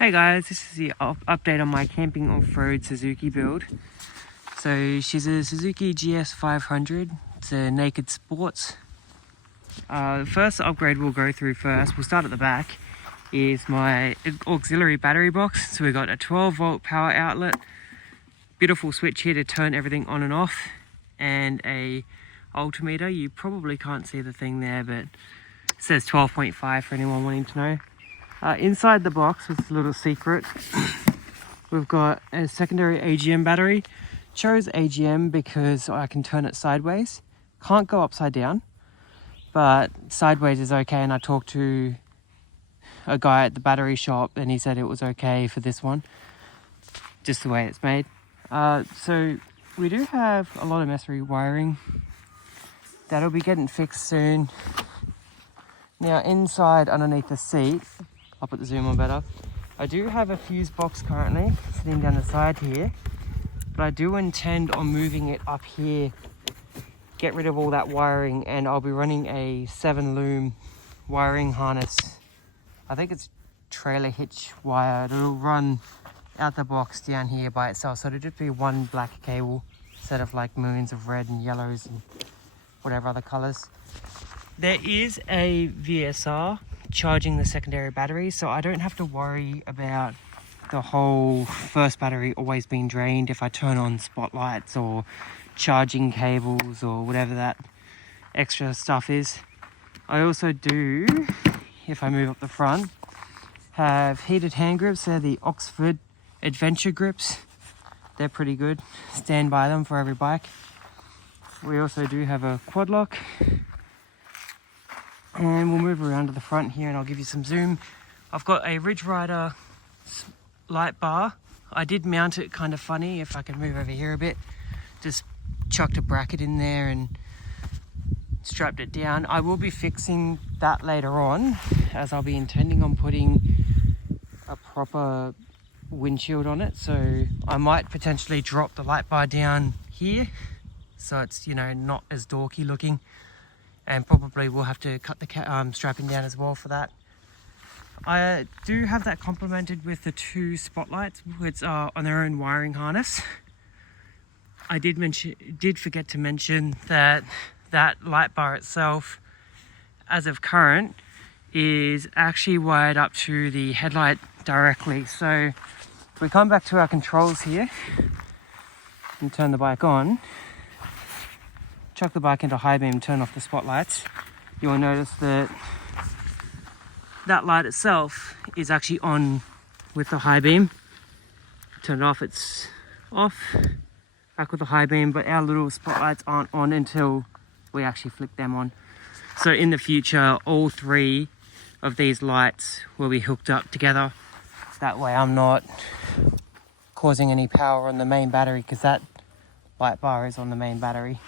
Hey guys, this is the update on my camping off-road Suzuki build. So she's a Suzuki GS 500. It's a naked sports. The first upgrade we'll go through first, we'll start at the back, is my auxiliary battery box. So we've got a 12 volt power outlet, beautiful switch here to turn everything on and off, and a altimeter. You probably can't see the thing there, but it says 12.5 for anyone wanting to know. Inside the box, it's a little secret, we've got a secondary AGM battery. Chose AGM because I can turn it sideways. Can't go upside down, but sideways is okay, and I talked to a guy at the battery shop and he said it was okay for this one, just the way it's made. So we do have a lot of mess rewiring. That'll be getting fixed soon. Now inside, underneath the seat, I'll put the zoom on better. I do have a fuse box currently sitting down the side here, but I do intend on moving it up here, get rid of all that wiring, and I'll be running a 7 loom wiring harness. I think it's trailer hitch wire. It'll run out the box down here by itself, so it'll just be one black cable instead of like millions of red and yellows and whatever other colors. There is a VSR charging the secondary battery, so I don't have to worry about the whole first battery always being drained if I turn on spotlights or charging cables or whatever that extra stuff is. I also do, if I move up the front, have heated hand grips. They're the Oxford Adventure grips. They're pretty good. Stand by them for every bike. We also do have a quad lock. And we'll move around to the front here and I'll give you some zoom. I've got a Ridge Rider light bar. I did mount it kind of funny. If I can move over here a bit, just chucked a bracket in there and strapped it down. I will be fixing that later on, as I'll be intending on putting a proper windshield on it. So I might potentially drop the light bar down here, so it's, you know, not as dorky looking. And probably we'll have to cut the strapping down as well for that. I do have that complemented with the 2 spotlights, which are on their own wiring harness. I did forget to mention that that light bar itself, as of current, is actually wired up to the headlight directly. So if we come back to our controls here and turn the bike on, chuck the bike into high beam, turn off the spotlights, you'll notice that that light itself is actually on with the high beam. Turn it off, it's off, back with the high beam, but our little spotlights aren't on until we actually flick them on. So in the future, all 3 of these lights will be hooked up together. That way I'm not causing any power on the main battery, because that light bar is on the main battery.